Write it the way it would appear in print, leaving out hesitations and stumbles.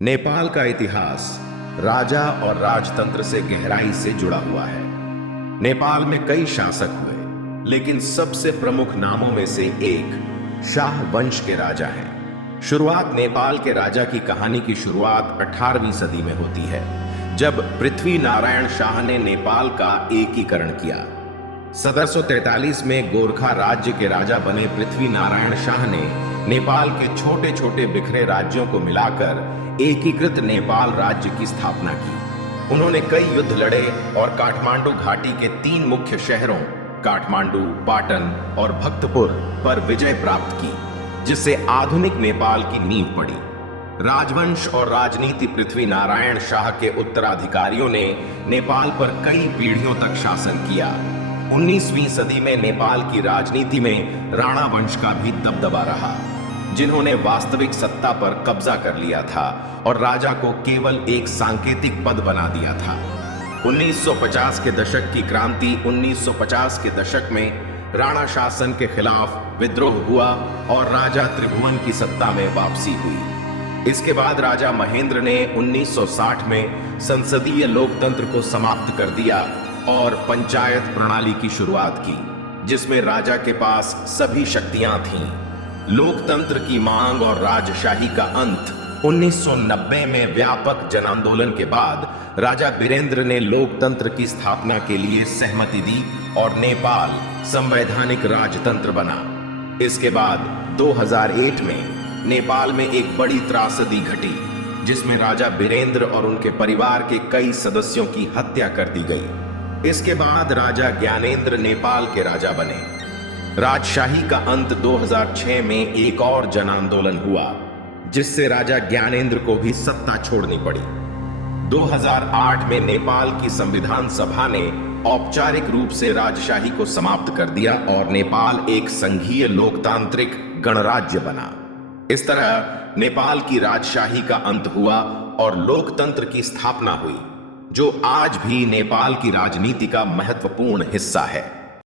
नेपाल का इतिहास राजा और राजतंत्र से गहराई से जुड़ा हुआ है। नेपाल में कई शासक हुए, लेकिन सबसे प्रमुख नामों में से एक शाह वंश के राजा हैं। शुरुआत नेपाल के राजा की कहानी की शुरुआत 18वीं सदी में होती है, जब पृथ्वी नारायण शाह ने नेपाल का एकीकरण किया। 1743 में गोरखा राज्य के राजा बने पृथ्वी नारायण शाह ने नेपाल के छोटे छोटे बिखरे राज्यों को मिलाकर एकीकृत नेपाल राज्य की स्थापना की। उन्होंने कई युद्ध लड़े और काठमांडू घाटी के 3 मुख्य शहरों काठमांडू, पाटन और भक्तपुर पर विजय प्राप्त की, जिससे आधुनिक नेपाल की नींव पड़ी। राजवंश और राजनीति पृथ्वी नारायण शाह के उत्तराधिकारियों ने नेपाल पर कई पीढ़ियों तक शासन किया। 19वीं सदी में नेपाल की राजनीति में राणा वंश का भी दबदबा रहा, जिन्होंने वास्तविक सत्ता पर कब्जा कर लिया था और राजा को केवल एक सांकेतिक पद बना दिया था। 1950 के दशक की क्रांति 1950 के दशक में राणा शासन के खिलाफ विद्रोह हुआ और राजा त्रिभुवन की सत्ता में वापसी हुई। इसके बाद राजा महेंद्र ने 1960 में संसदीय लोकतंत्र को समाप्त कर दिया और पंचायत प्रणाली की शुरुआत की, जिसमें राजा के पास सभी शक्तियां थीं। लोकतंत्र की मांग और राजशाही का अंत 1990 में व्यापक जन आंदोलन के बाद राजा बीरेंद्र ने लोकतंत्र की स्थापना के लिए सहमति दी और नेपाल संवैधानिक राजतंत्र बना। इसके बाद 2001 में नेपाल में एक बड़ी त्रासदी घटी, जिसमें राजा बीरेंद्र और उनके परिवार के कई सदस्यों की हत्या कर दी गई। इसके बाद राजा ज्ञानेंद्र नेपाल के राजा बने। राजशाही का अंत 2006 में एक और जन आंदोलन हुआ, जिससे राजा ज्ञानेंद्र को भी सत्ता छोड़नी पड़ी। 2008 में नेपाल की संविधान सभा ने औपचारिक रूप से राजशाही को समाप्त कर दिया और नेपाल एक संघीय लोकतांत्रिक गणराज्य बना। इस तरह नेपाल की राजशाही का अंत हुआ और लोकतंत्र की स्थापना हुई, जो आज भी नेपाल की राजनीति का महत्वपूर्ण हिस्सा है।